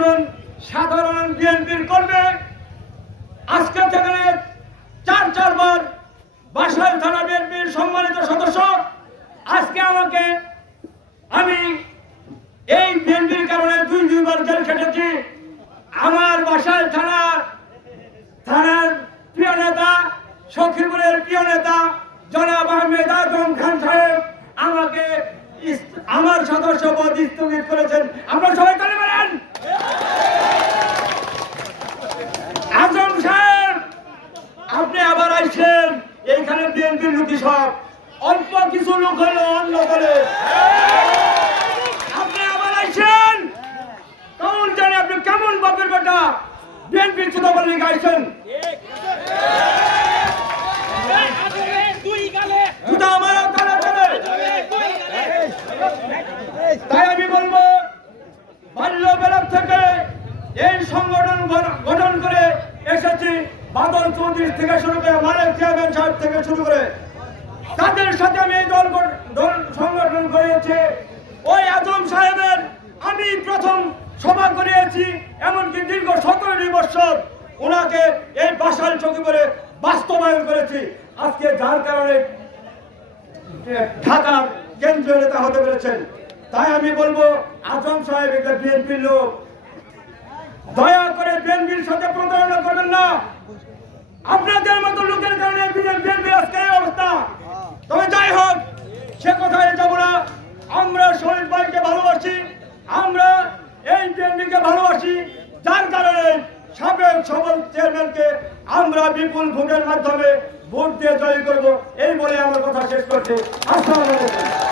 একজন সাধারণ বিএনপির কর্মী। আজকে থেকে চার, চারবার বাসাইল থানা বিএনপির সম্মানিত সদস্য। আজকে আমাকে আমি এই বিএনপির কারণে দুই, দুইবার জেল খেটেছি। আমার বাসাইল থানা থানার প্রিয় নেতা, সখীপুরের প্রিয় নেতা, জনাব আহমেদ আজম খান সাহেব আমাকে আমার সদস্য পদ স্থগিত করেছেন। আমরা সবাই তালি বলেন আজম সাহেব আপনি আবার আইছেন এইখানে বিএনপির লোকই সব অল্প কিছু লোক হলো অন্য করে আপনি আবার আইছেন কেমন জানি আপনি কেমন বাপের বেটা? বিএনপি চুতা দুই গালে তাই আমি বলব বাল্যবেলা থেকে এই সংগঠন গঠন- গঠন করে এসেছি। বাদল চৌধুরী থেকে শুরু করে মানিক চেয়ারম্যান সাহেব থেকে শুরু করে তাদের সাথে আমি এই দল দল সংগঠন করেছি। ওই আজম সাহেবের আমি প্রথম সভা করিয়েছি, এমনকি দীর্ঘ সতেরোটি বছর ওনাকে এই বাসাল চৌকি করে বাস্তবায়ন করেছি। আজকে যার কারণে ঢাকার কেন্দ্রীয় নেতা হতে পেরেছেন। তাই আমি বলব, আজম সাহেব একটা বিএনপির লোক দয়া করে বিএনপির সাথে প্রতারণা করবেন না আপনাদের মতো লোকের কারণে আজকে অবস্থা। তবে যাই হোক, সে কথায় যাব না। আমরা শহীদ ভাইকে ভালোবাসি, আমরা এই বিএনপিকে ভালোবাসি। যার কারণে সাবেক সবল চেয়ারম্যানকে আমরা বিপুল ভোটের মাধ্যমে ভোট দিয়ে জয় করব, এই বলে আমার কথা শেষ করছি। আসসালামু